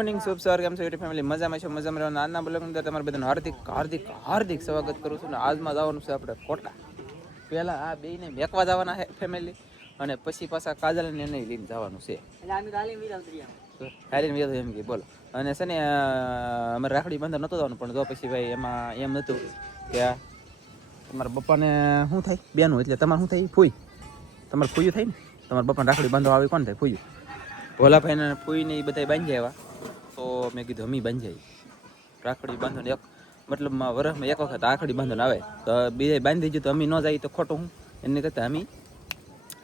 Morning શુભ સવાર, કેમ છો યુટ્યુબ ફેમિલી? મજામાં છો? મજામાં રહેવાનું. આજના બ્લોગની અંદર તમારું બધાનું હાર્દિક હાર્દિક હાર્દિક સ્વાગત કરું છું. ને આજમાં જવાનું છે આપણે કોટા. પહેલાં આ બેયને મેકવા જવાના છે ફેમિલી, અને પછી પાછા કાજલને એને લઈને જવાનું છે. હારીને વ્યાજ એમ કે બોલો. અને છે ને અમારે રાખડી બાંધવા નહોતું જવાનું, પણ જો પછી ભાઈ એમાં એમ નહોતું કે તમારા પપ્પાને શું થાય બેનું, એટલે તમારે શું થાય ફૂઈ, તમારે ફૂયું થાય ને, તમારા પપ્પાને રાખડી બાંધવા આવી કોણ થાય? ફૂયું. ભોલાભાઈને ફૂઈને એ બધા બાંધી આવ્યા, તો મેં કીધું અમે બાંધી આવી રાખડી બાંધો. એક મતલબમાં વર્ષમાં એક વખત રાખડી બાંધોને આવે તો બીજા બાંધી દીધું તો અમે ન જાય તો ખોટું હું એને કરતાં અમે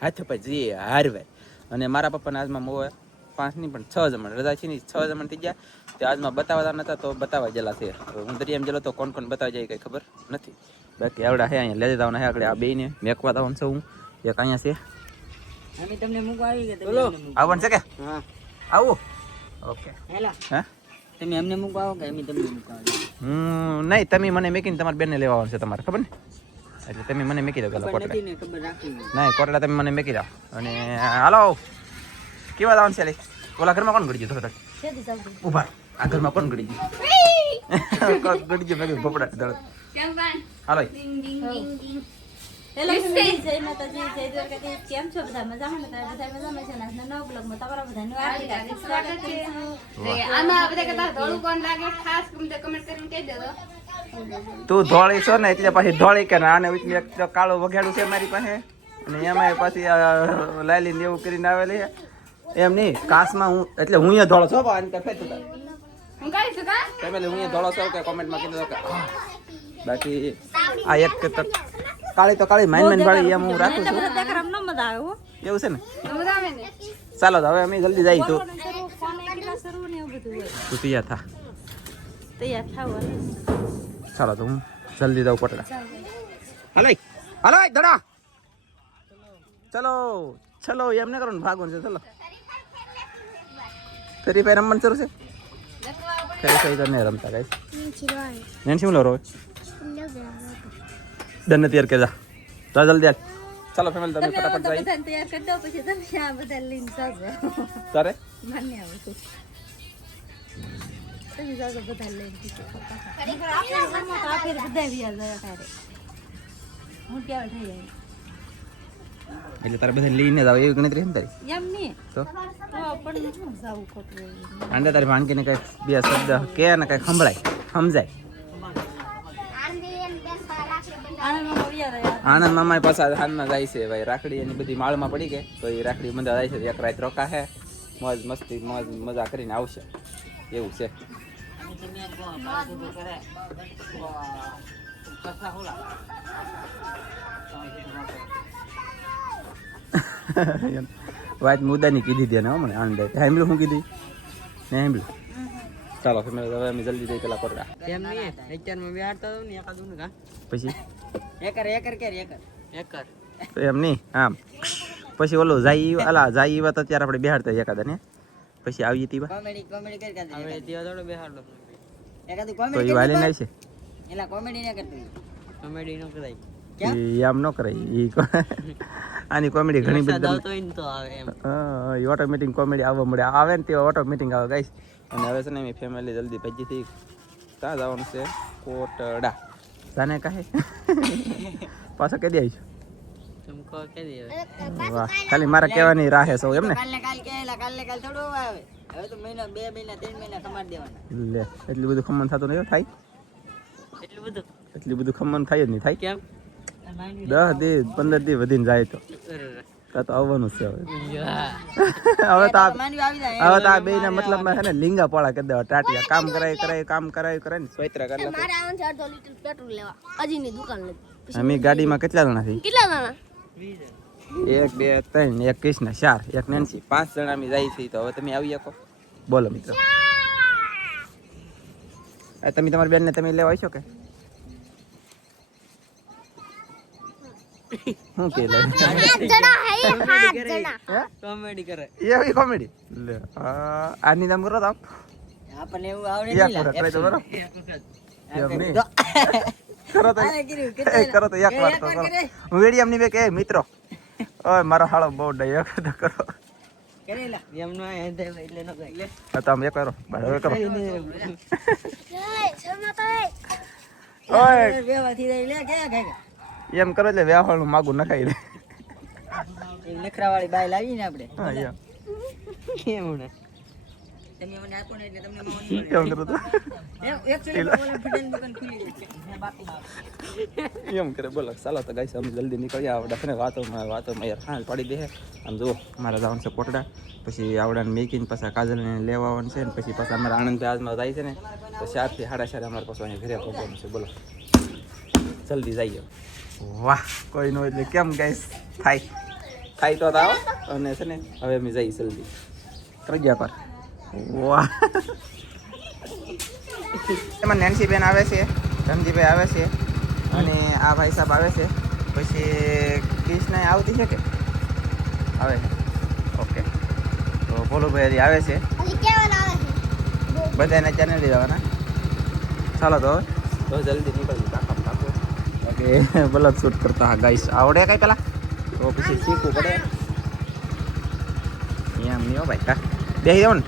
હાથ પર જઈએ હારવાય. અને મારા પપ્પાને આજમાં મોએ 5 નહીં પણ 6 જમણ રજા છે ને, 6 જમણ થઈ ગયા. તે આજમાં બતાવતા નહોતા તો બતાવવા ગયેલા છે. હું દરિયામાં ગયેલો તો કોણ કોણ બતાવવા જાય કંઈ ખબર નથી. બાકી આવડા હે અહીંયા લઈ જવાના હે આગળ. આ બેને મેકવા જવાનું છે. હું એક અહીંયા છે. અમે તમને મૂકવા આવી ગયા. બોલો આવવાનું છે કે? હા આવું. ઓકે હેલા હે તમે અમને મૂકવા આવો કે અમે તમને મૂકવા આવીએ? નહીં, તમે મને મેકીને તમારા બેનને લેવા આવવાનું છે તમારે, ખબર ને? એટલે તમે મને મેકી દો પેલા કોટડા. ને ખબર રાખી નહીં, કોટડા તમે મને મેકી દો. અને હાલો કેવા જવાનું છે? ઓલા ઘરમાં કોણ ગળી ગયું? થોડા ઉભા. આ ઘરમાં કોણ ગળી ગયું? કોણ ગળી ગયું? મેં ભોપડા દળ. હાલો હેલો ફેમિલી, જય માતાજી, જય દ્વારકાધીશ. કેમ છો બધા? મજામાં ને? બધા મજામાં છે ને? આજના નવા બ્લોગમાં તમારા બધાનું હાર્દિક સ્વાગત છે. આમાં બધા કહેતા ધોળું કોણ લાગે ખાસ કમેન્ટ કરીને કહી દેજો. તું ધોળી છો ને એટલે પછી ધોળી કે આને એટલે એક કાળું વઘાડું છે મારી પાસે, અને એમાં પછી લાલીને એવું કરીને આવેલી છે. એમ નહીં, કાસમાં હું એટલે હું અહીંયા ધોળો છો. આને કઈ ફેતું હું કાઢી છું કા ફેમિલી, હું અહીંયા ધોળો છો કે કોમેન્ટમાં કીધું કે બાકી આ એક કાળી તો કાળી માઇન વાળી એમ હું રાખું છું. દેખાડમ ન મજા આવે હો. એવું છે ને? મજા આવે ને. ચાલો તો હવે અમે જલ્દી જઈએ. તો ફોન કેટલા શરૂ ને એવું બધું હોય. તું તૈયાર થા. તૈયાર થાવ. ચાલો તો હું જલ્દી જાઉં કોટડા. હાલો હાલો દડા, ચલો ચલો એમ ને કરો ને, ભાગવાનું છે. ચલો ફરી ભાઈ રમવાનું શરૂ છે. કઈ કઈ તો નહીં રમતા કઈ નેન શું લો રો ડન તૈયાર કે જા જલ્દી હાલ. ચાલો ફેમિલી, તમે ફટાફટ જાય. બધાને તૈયાર કરી દો, પછી તમે આ બધા લઈને જાજો. તારે મને આવે છે. તમે જાજો બધા લઈને. આપણે બધા વ્યા જરા તારે. હું ક્યાં થઈ જાય એટલે તારે બધા લઈને જાવ એવી ગણતરી છે ને તારી? એમ નહીં તો પણ શું જાવું ખોટું. આંડે તારી ભાણકીને કઈ બે શબ્દ કે ને કઈ સંભળાય સમજાય. આનંદ મામા પાછા હાલમાં જાય છે ભાઈ. રાખડી એની બધી માળમાં પડી ગઈ તો એ રાખડી બંધા જાય છે. એક રાત રોકા હે, મોજ મસ્તી મોજ મજા કરીને આવશે એવું છે. વાત મુદ્દાની કીધી દે ને હો મને આનંદ. સાંભળ્યું શું કીધી? મેં સાંભળ્યું. ચાલો ફેમિલી, હવે અમે જલ્દી જઈ પેલા કોટડા. એમ નહીં અત્યારમાં બેહાડતા દઉં ને એકાદું ને કા પછી એકર તો એમ નહીં આમ પછી ઓલું જાય અલા જાય એવા તો અત્યારે આપણે બેહાડતા એકાદા ને, પછી આવીએ તીવા કોમેડી કરી કાઢે. હવે ત્યાં થોડો બેહાડો એકાદું તો કોમેડી એ વાલી નાય છે. એલા કોમેડી ના કરતી, કોમેડી ન કરાય. એ આમ ન કરાય. આની કોમેડી ઘણી બધી તો આવે એમ. ઓટોમેટિક કોમેડી આવવા મળે આવે ને તે ઓટોમેટિક આવે ગાઈસ. અને હવે છે ને મેં ફેમિલી જલ્દી ભેજી થઈ. ત્યાં જવાનું છે કોટડા. તને કહે પાછા કદી આવીશું? ચમકો કે દે. વાહ, ખાલી મારા કહેવાની રાહ છે સૌ એમ ને? કાલ કેલા કાલ થોડું આવે. હવે તો મહિના 2 મહિના 3 મહિના કમાડ દેવાના. લે એટલું બધું ખમણ થતું નહીં થાય. એટલું બધું ખમણ થાય જ નહીં. થાય કેમ? 10 દી 15 દી વધીને જાય તો તો આવવાનું છે હવે. હવે તો આ બે ના મતલબ છે ને લીંગા પોળા કરી દેવા. ટાટિયા કામ કરાય ને સ્વૈત્રા કરી મારે આવવાનું છે 2 લીટર પેટ્રોલ લેવા અજીની દુકાન લઈ. અમે ગાડીમાં કેટલા જણા છીએ? કેટલા જણા? 1 2 3 એક કૃષ્ણ 4 એક નેન્સી 5 જણા અમે જાય છે. તો હવે તમે આવી શકો? બોલો મિત્રો, તમે તમારી બેન ને તમે લેવા આવશો કે શું કે? કોમેડી કરે એવી કોમેડી લે આની નામ કરો તો આપણને એવું આવડે યા નહીં. કરો તો બરો એમ નહીં કરો તો આને કીધું કે કરો તો એક વાર તો કરો. હું વેડિયમ ની બે કે મિત્રો ઓય મારો હાળો બહુ ડાયો કરો. કરેલા એમનો આ દે એટલે ન ગઈ લે હા તમે એક કરો બરાબર કરો જય સોમનાથ ઓય વેવાથી રહી લે કે એમ કરો એટલે વ્યાવાળું માગું નખાઈ દે નખરાવાળી બાઈ લાવી ને આપણે હા યા કેમ ને તમે મને આપો ને એટલે તમને મોની મળે કેમ કરો તો એકચ્યુઅલી ઓલા ફિટન દુકાન ખુલી ગઈ છે મેં બાકી ના એમ કરે બોલો ચાલો તો ગાઈસ અમે જલ્દી નીકળી આવડા ને વાતોમાં યાર હા પાડી દે આમ જુઓ મારા જવાનું છે કોટડા પછી આવડાને મેકીને પાછા કાજલને લેવા આવવાનું છે ને પછી પાછા અમારા આનંદ આજમાં જાય છે ને તો 4 થી 4:30 અમારે પાછું અહીંયા ઘરે પહોંચવાનું છે બોલો જલ્દી જઈએ વાહ કોઈ નો એટલે કેમ ગાઈસ થાય તો આવો અને છે ને હવે અમે જઈએ જલ્દી કરી ગયા પર વાહ એમાં નેન્સી બેન આવે છે રમજીભાઈ આવે છે અને આ ભાઈ સાહેબ આવે છે પછી કૃષ્ણ આવતી છે કે આવે છે ઓકે તો ભોલુભાઈ હજી આવે છે બધાને ચેનલ જવાના ચાલો તો જલ્દી નીકળી કાકા કાકો ઓકે બ્લોગ શૂટ કરતા હા ગાઈસ આવડે કઈ પેલા તો પછી શીખવું પડે એમ નહીં હો ભાઈ કા બેસી જાવ ને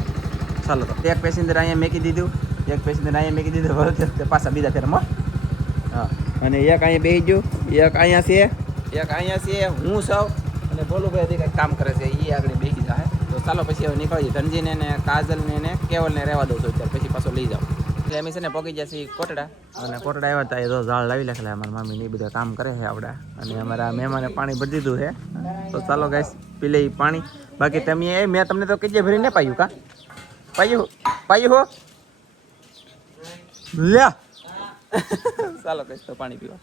ચાલો તો એક પેસેન્જર અહીંયા મેકી દીધું એક પેસેન્જર અહીંયા મેકી દીધું વખતે પાછા બીજા ફેરમાં હા અને એક અહીંયા બેસી ગયું એક અહીંયા છે એક અહીંયા છે હું સૌ અને ભોલુભાઈ હજી કંઈક કામ કરે છે એ આગળ બેસી જાય તો ચાલો પછી હવે નીકળીએ ધનજીને ને કાજલને ને કેવલને રહેવા દઉં છું ત્યારે પછી પાછો લઈ જાઉં એટલે અમે છે ને પહોંચી જશે કોટડા અને કોટડા આવ્યા હતા એ તો ઝાડ લાવી નાખેલા અમારા મામીને એ બધા કામ કરે છે આવડા અને અમારા મહેમાને પાણી ભરી દીધું છે તો ચાલો ગાઈસ પી લઈ પાણી બાકી તમે મેં તમને તો કીજે ભરીને પાયું કા પાયું હો લ્યા ચાલો કઈશ તો પાણી પીવા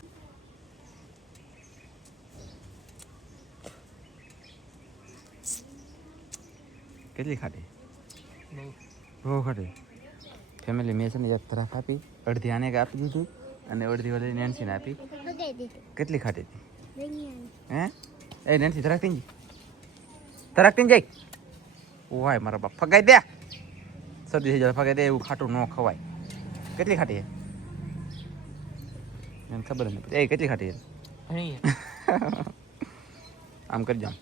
કેટલી ખાટી બહુ ખાટી ફેમિલી મેં છે ને એક તરફ આપી અડધી આને આપી દીધું અને અડધી નેન્સીને આપી કેટલી ખાટી હતી હે એ નેન્સી તરાકતી જાય ઓય મારા બાપ ફગાઈ દે શરદી થઈ જાય ફગાઈ દે એવું ખાટું ન ખવાય કેટલી ખાટી એને ખબર નહીં એ કેટલી ખાટી આમ કરી જામ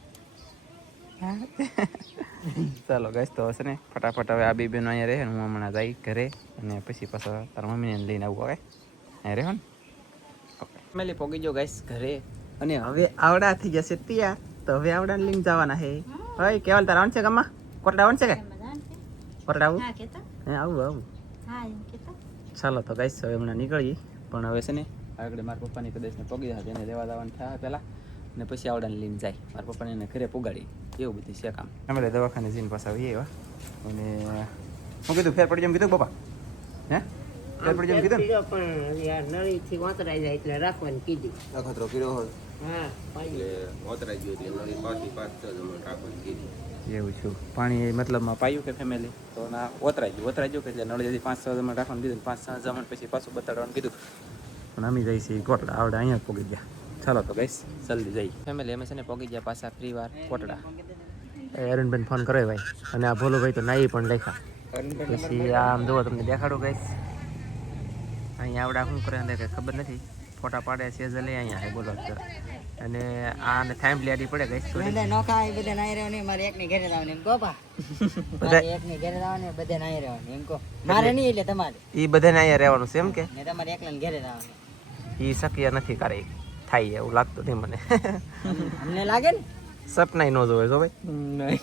ચાલો ગાઈસ તો હશે ને ફટાફટ હવે આ બે બહેનો અહીંયા રહે ને હું હમણાં જઈ ઘરે અને પછી પાછા તારા મમ્મીને લઈને આવું હવે અહીંયા રહો ને ઓકે ફેમિલી પોગી જાઓ ગાઈસ ઘરે અને હવે આવડા થઈ જશે તૈયાર તો હવે આવડાને લઈને જવાના હે હવે કેવલ તારા આવવાનું છે ગામમાં કોટડા આવવાનું છે કે કોટડા આવું હે આવું ચાલો તો ગાઈસ હવે હમણાં નીકળીએ પણ હવે છે ને આગળ મારા પપ્પાની કદાચને પોગી જાય એને લેવા જવાનું થયા પહેલાં ને પછી આવડાને લઈને જાય મારા પપ્પાને એને ઘરે પોગાડી એવું બધું છે કામ અમે દવાખાને જઈને પાછા આવીએ એવા અને હું કીધું ફેર પડી જેમ કીધું પપ્પા હે ફેર પડી જેમ કીધું પણ યાર નળીથી વાતરાઈ જાય એટલે રાખવાની કીધી અખતરો કીધો હોય હા એટલે ઓતરાઈ ગયું એટલે નળી 5 થી 5 રાખવાની કીધી એવું છું પાણી મતલબમાં પાયું કે ફેમિલી તો ના ઓતરાઈ ગયું કે એટલે નળી 5-6 જમણ રાખવાનું કીધું 5-6 જમણ પછી પાછું બતાડવાનું કીધું પણ અમે જઈ છીએ કોટડા આવડે અહીંયા પોગી ગયા ચાલો તો ગાઈસ જલ્દી જઈ ફેમિલી અમે છે ને પોગી ગયા પાછા ફ્રી વાર કોટડા અરુણભાઈને ફોન કર્યો ભાઈ અને આ ભોલુભાઈ તો નાઈ પણ લખ્યા પછી આમ જુઓ તમને દેખાડું ગાઈસ અહીંયા આવડા શું કરે અંદર કંઈ ખબર નથી ફોટા પાડે છે જ લઈ અહીંયા બોલો અને આને થાંભ લેડી પડે ગાઈસ બધા નોખા એ બધા નાઈ રહેવાની મારે એકને ઘરે રહેવાની એમ કહો પા મારે એકને ઘરે રહેવાની બધે નાઈ રહેવાની એમ કહો મારે નહીં એટલે તમારે એ બધાને અહીંયા રહેવાનું છે એમ કે ને તમારે એકલાને ઘરે રહેવાનું એ શક્ય નથી કરે થાય એવું લાગતું નહીં મને અમને લાગે ને સપના ન જોવે જો ભાઈ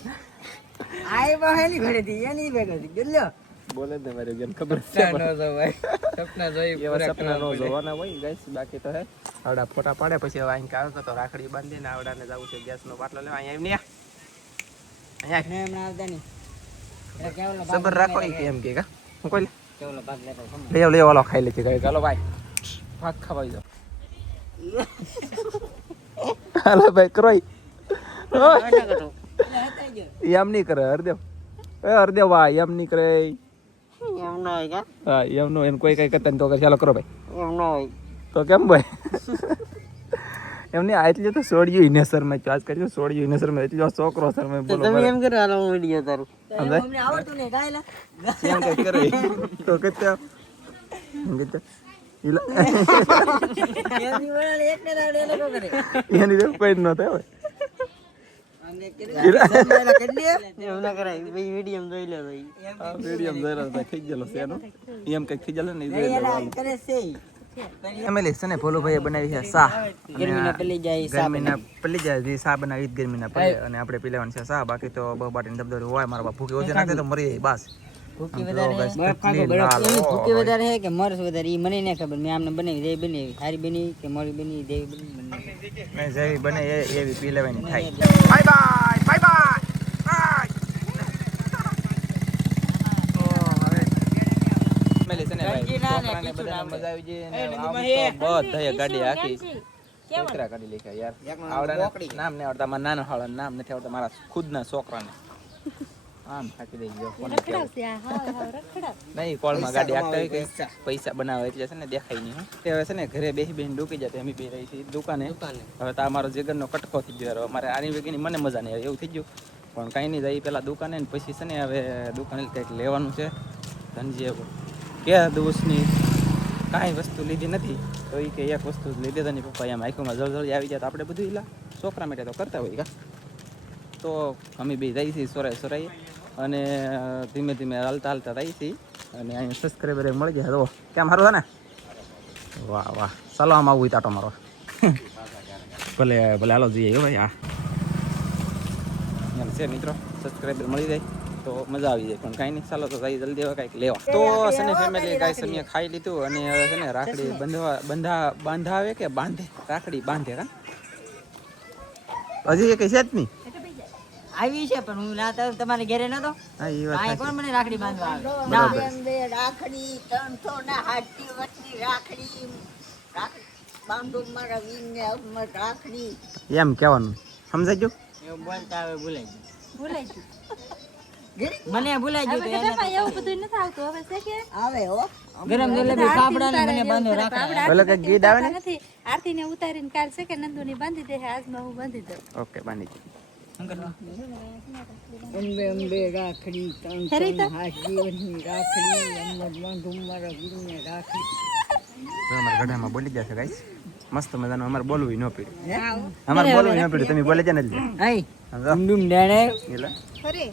આય બહેલી ઘરે થી એની ભેગો થી ગલ્યો બોલે ને મારી જેમ ખબર સપના જોઈ એવા સપના ન જોવાના હોય ગાઈસ બાકી તો હે આવડા ફોટા પાડે પછી હવે અહીં કાઢો તો રાખડી બાંધીને આવડાને જવું છે ગેસનો બાટલો લેવા અહીંયા એમ નહીં અહીંયા ને હમણાં આવતા નહીં એટલે કેવલો સબર રાખો એમ કે કા હું કોઈ કેવલો ભાગ લેતો ખમ લઈ આવો ખાઈ લેતી ગઈ ચાલો ભાઈ ભાગ ખવાઈ જાઓ હાલો ભાઈ કરોઈ એમ નહીં કરે હરદેવ હરદેવ ભાઈ એમ નહીં કરે એમ ન હોય કે હા એમ નો એમ કોઈ કઈ કરતા તો ચાલો કરો ભાઈ એમ ન હોય તો કેમ ભાઈ એમને આટલે તો છોડ્યું ઇનેસરમાં ચાર્જ કર્યો છોડ્યું ઇનેસરમાં એટલો છોકરો સર મેં બોલો તમે એમ કરો હાલો હું વિડિયો તારું અમને આવડતું નહીં ગાયલા એમ કઈ કરે તો કેતા એમ કેતા ઈલા એની વળાલે એકને રાડે લોકો કરે એની તો કોઈ ન થાય એવું ના કરાય મીડિયમ જોઈ લે ભાઈ મીડિયમ જરા ભાઈ થઈ ગયેલો છે એનો એમ કંઈક થઈ ગયેલો ને કરે છે ફેમિલી છે ને ભોલુભાઈએ બનાવી છે શાહ ગરમીના પલી જાય ગરમીના પલી જાય જે શાહ બનાવી ઈ જ ગરમીના પલે અને આપણે પીલેવાનું છે શાહ બાકી તો બબાટીને દબદબી હોય મારા બાપ ભૂખી ઓછી નાખે તો મરી જાય બસ ભૂકી વધારે હે કે મરસ વધારે ઈ મને ન ખબર મેં આમને બનાવી જેવી બનાવી સારી બની કે મોરી બની જેવી બની નહીં જેવી બને એવી પી લેવાની થાય bye bye bye bye family છે ને ભાઈ છોકરાને બધાને મજા આવી જાય ને બધાએ ગાડી આખી છોકરા કાઢી લેખા યાર આવડા નામ ને આવડતા મારા નાના હાળા નામ નથી આવડતા મારા ખુદના છોકરાને આમ થાકી દઈ ગયો કોને નહીં કોળમાં ગાડી આખતા હોય કે પૈસા બનાવે એટલે છે ને દેખાય નહીં તે હવે છે ને ઘરે બેસી બેસી ડૂકી જાય અમે બે રહી છીએ દુકાને હવે તો અમારો જીગરનો કટકો થઈ ગયો મારે આની વેગીની મને મજા નહીં આવે એવું થઈ ગયું પણ કાંઈ નહીં જાય પેલા દુકાને ને પછી છે ને હવે દુકાને કંઈક લેવાનું છે ધનજી એવું કે દોસ્તની કાંઈ વસ્તુ લીધી નથી તો એ કે એક વસ્તુ લીધી તો નહીં પપ્પા એમ આંખોમાં જળજળી આવી જાય તો આપણે બધું ઈલા છોકરા માટે તો કરતા હોય કા તો અમે બે જઈએ છીએ સોરાય અને ધીમે ધીમે હાલતા રહી છીએ અને અહીંયા સબસ્ક્રાઈબર મળી જાય તો કેમ સારું છે ને વાહ વાહ ચાલો આમ આવું તાટો મારો ભલે ભલે હાલો જઈએ ભાઈ હા એમ છે મિત્રો સબસ્ક્રાઈબર મળી જાય તો મજા આવી જાય પણ કાંઈ નહીં ચાલો તો જઈ જલ્દી હવે કાંઈક લેવા તો છે ને ફેમિલી ગાઈસ અમે ખાઈ લીધું અને હવે છે ને રાખડી બાંધાવે કે બાંધે રાખડી બાંધે કા હજી કઈ છે જ નહીં આવી છે પણ હું ના તો તમારે ઘરે નતો હા એ વાત આ કોણ મને રાખડી બાંધવા આવે રાખડી 300 ના હાથી વટની રાખડી બાંધો મારા વીરને અમર રાખડી એમ કહેવાનું સમજાઈ ગયું એવું બોલતા આવે ભૂલાઈ ભૂલાઈ ગયું મને ભૂલાઈ ગયું હવે તો ભાઈ એવું બધું નથી આવતું હવે છે કે આવે હો ગરમ જલેબી કાપડા ને મને બાંધો રાખડા પેલો કે ગીત આવે ને નથી આરતી ને ઉતારીને કાલ છે કે નંદુની બાંધી દે આજમાં હું બાંધી દઉં ઓકે બાંધી દે અંબે અંબે રાખડી 300 ના હાથી વટની રાખડી અમર બાંધો મારા વીરને રાખડી તો અમારા ગઢામાં બોલી જશે ગાઈસ મસ્ત મજાનું અમારે બોલવું ન પડ્યું અમારે બોલવું ન પડ્યું તમે બોલે છે ને એટલે આઈ ડુમ ડેણે એટલે ફરે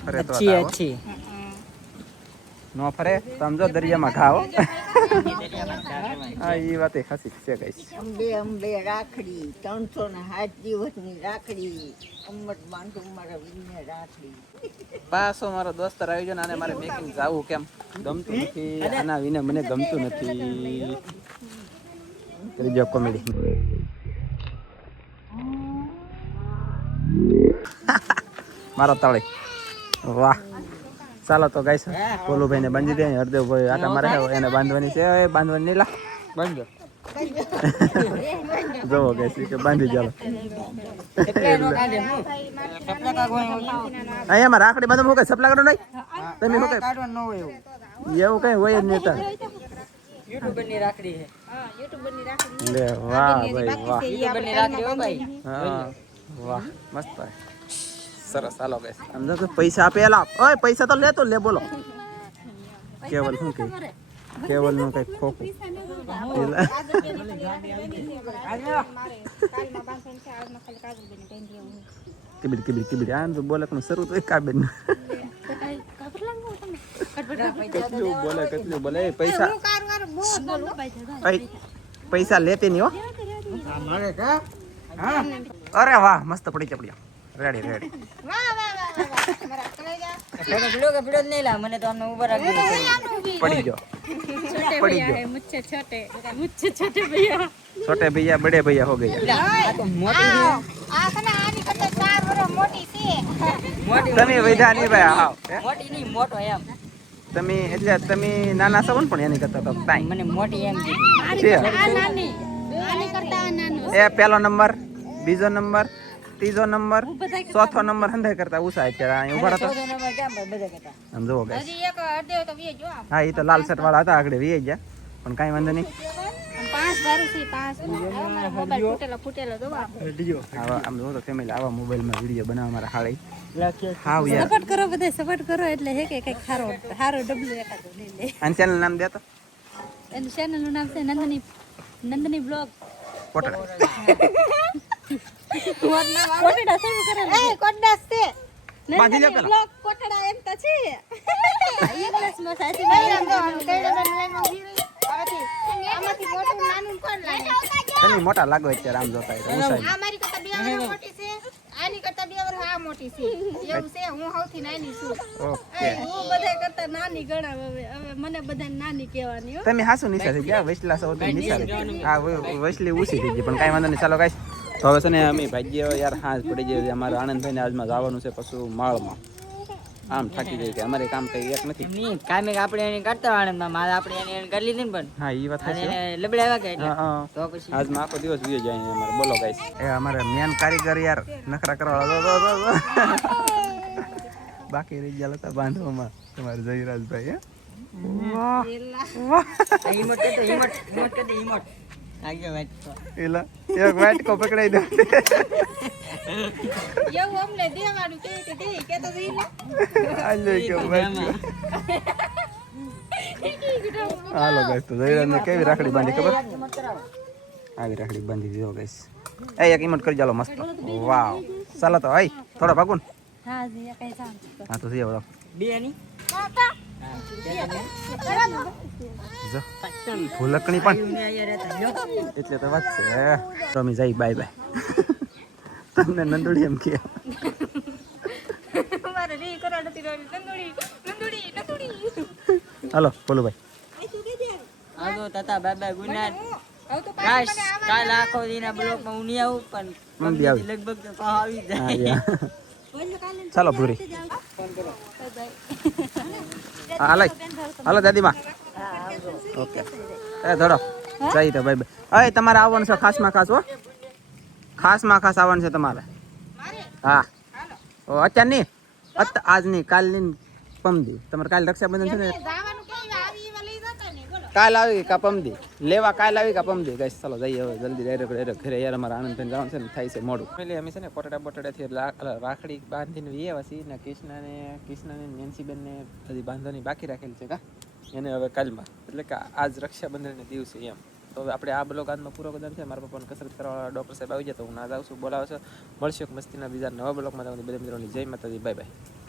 ફરે તો અચ્છી અચ્છી નો ફરે તો સમજો દરિયામાં ઘાવો હા એ વાત ખાસી છે ગાઈસ અંબે અંબે રાખડી 300 ના હાથી વટની રાખડી અમર બાંધો મારા વીરને રાખડી પાછો મારો દોસ્તર આવી ગયો ને આને મારે મેકિંગ જાવું કેમ ગમતું નથી આના વિના મને ગમતું નથી ત્રીજો કોમેડી મારો તળે વાહ ચાલો તો ગાઈસ ભોલુભાઈ ને બાંધી દે હરદેવભાઈ આટા મારે એને બાંધવાની છે બાંધવાની નહીં લા બાંધો જોવો ગાઈસ કે બાંધી ચાલો અહીંયા રાખડી બાંધો હું કઈ સપલા કરો નહીં તમે શું કઈ એવું કઈ હોય જ નહીં તાર યુટ્યુબર ની રાખડી છે હા યુટ્યુબર ની રાખડી લે વાહ ભાઈ વાહ યુટ્યુબર ની રાખડી હો ભાઈ હા વાહ મસ્ત સરસ ચાલો ગાઈસ સમજો તો પૈસા આપેલા ઓય પૈસા તો લે તો લે બોલો કેવલ શું કે કેવલ નું કઈ ખોખું કીબડી આમ તો બોલે પણ શરૂ તો એક કાબેન કેટલું બોલે પૈસા લેતી નહીં હો અરે વાહ મસ્ત પડી ચપડિયા રેડી પીડો નહીં લા મને તો આમને ઉભા રાખી પડી ગયો मुझसे छोटे भैया छोटे भैया बड़े भैया हो गया તમે વૈધા નહીં ભાઈ હાવ મોટી નહીં મોટો એમ તમે એટલે તમે નાના છો ને પણ એની કરતા તો કાંઈ મને મોટી એમ છે नानी आनी करता नानो એ પહેલો નંબર બીજો નંબર ત્રીજો નંબર ચોથો નંબર હંધાઈ કરતા ઉષા અત્યારે અહીં ઉભા હતા આમ જોવો ગાઈસ हजी एक अर्धे तो वीए जो હા એ તો લાલ શર્ટ વાળા હતા આગળ વી ગયા પણ કાંઈ વાંધો નહીં पांच बारू सी पांच मोबाइल फूटेलो दो આવા આમ જો તો ફેમિલી આવા મોબાઈલમાં વિડીયો બનાવવા મારા હાળી હાવ યાર સપોર્ટ કરો બધા સપોર્ટ કરો એટલે હે કે કઈક હારો ડબલું એકાદો લઈ લે અને ચેનલ નામ દેતો એનું ચેનલ નું નામ છે નંદની બ્લોગ પોટડા કોટડા શરૂ કરે એ કોટડા છે બાંધી લે પેલા બ્લોક કોટડા એમ તો છે ઇંગ્લિશમાં સાચી આમાંથી મોટું નાનું કોણ લાગે તમે મોટા લાગો અત્યારે આમ જોતા હોય તો ઊંચાઈ આ મારી કરતા 2 વર્ષ મોટી છે આની કરતા 2 વર્ષ આ મોટી છે એવું છે હું સૌથી નાની છું ઓકે હું બધા કરતા નાની ગણાવ હવે મને બધા નાની કહેવાની તમે હાસુ નિશા થઈ ગયા વૈસલા સૌ તો નિશા થઈ હા વૈસલી ઊંચી થઈ ગઈ પણ કાંઈ વાંધો નહીં ચાલો ગાઈસ તો હવે છે ને અમે ભાગ્ય યાર હાંજ પડી જાય અમારે આનંદભાઈને આજમાં જવાનું છે પછી માળમાં આમ થાકી જાય કે અમારે કામ કઈ એક નથી કામે આપણે એને કરતા આનંદમાં મારે આપણે એને કરી લીધી ને પણ હા એ વાત અને છે એને લબડાવ્યા કે એટલે હા તો પછી આજમાં આખો દિવસ વિયો જાય અમારે બોલો ગાઈસ એ અમારે મેન કારીગર યાર નખરા કરવા બાકી રહી ગયા હતા બાંધવામાં તમારે જયરાજભાઈ હે વાહ વાહ હિમત કે હિમત કે હિમત આગે વાત એલા એક વાટકો પકડાઈ દે એવું અમને દેવાનું કે કે તો આલે કે વાટકો હાલો ગાઈસ તો જયરાજને કેવી રાખડી બાંધી ખબર આવી રાખડી બાંધી દીધો ગાઈસ એ એક ઇમોટ કરી ચાલો મસ્ત વાવ ચાલો તો આય થોડા ભાગું હા જી કઈ જામ હા તો જઈએ વળો બે ની જો ભૂલકણી પણ એટલે તો વાત છે તો અમે જઈ બાય બાય તમને નંદુડી એમ કે મારે રી કરાડતી નંદુડી હાલો બોલો ભાઈ આજો તાતા બાબા ગુનાર કાલ આખો દીના બ્લોક માં હું નહીં આવું પણ મંદી આવી. લગભગ તો આવી હા જાય યા ચાલો ભૂરી હા હાલો દાદીમાં ઓકે એ ધડો જઈ તો ભાઈ ભાઈ તમારે આવવાનું છે ખાસમાં ખાસ હો ખાસમાં ખાસ આવવાનું છે તમારે હા ઓ અત્યાર નહીં આજ નહીં કાલ નહીં પમદી તમારે કાલ રક્ષાબંધન છે ને જવાનું કેવી આવી એવા લઈ જતા ને બોલો કાલ આવી કા પમદી લેવા કાલ આવી કા પમદી ગાઈસ ચાલો જઈએ હવે જલ્દી ડાયરેક્ટ ઘરે યાર અમારે આનંદ થઈને જવાનું છે ને થાય છે મોડું એટલે અમે છે ને કોટડા બોટડાથી રાખડી બાંધીને વીએ વસી ને કૃષ્ણને નેન્સીબેનને બધી બાંધવાની બાકી રાખેલી છે કા એને હવે કાલમાં એટલે કે આજ રક્ષાબંધનને દિવસે એમ તો હવે આપણે આ બ્લોગ આજમાં પૂરો કરવાનો છે મારા પપ્પાને કસરત કરવા ડૉક્ટર સાહેબ આવી જાય તો હું ના જાઉં છું બોલાવો છો મળશું એક મસ્તીના બીજા નવા બ્લોગમાં તમને બધા મિત્રોની જય માતાજી બાય બાય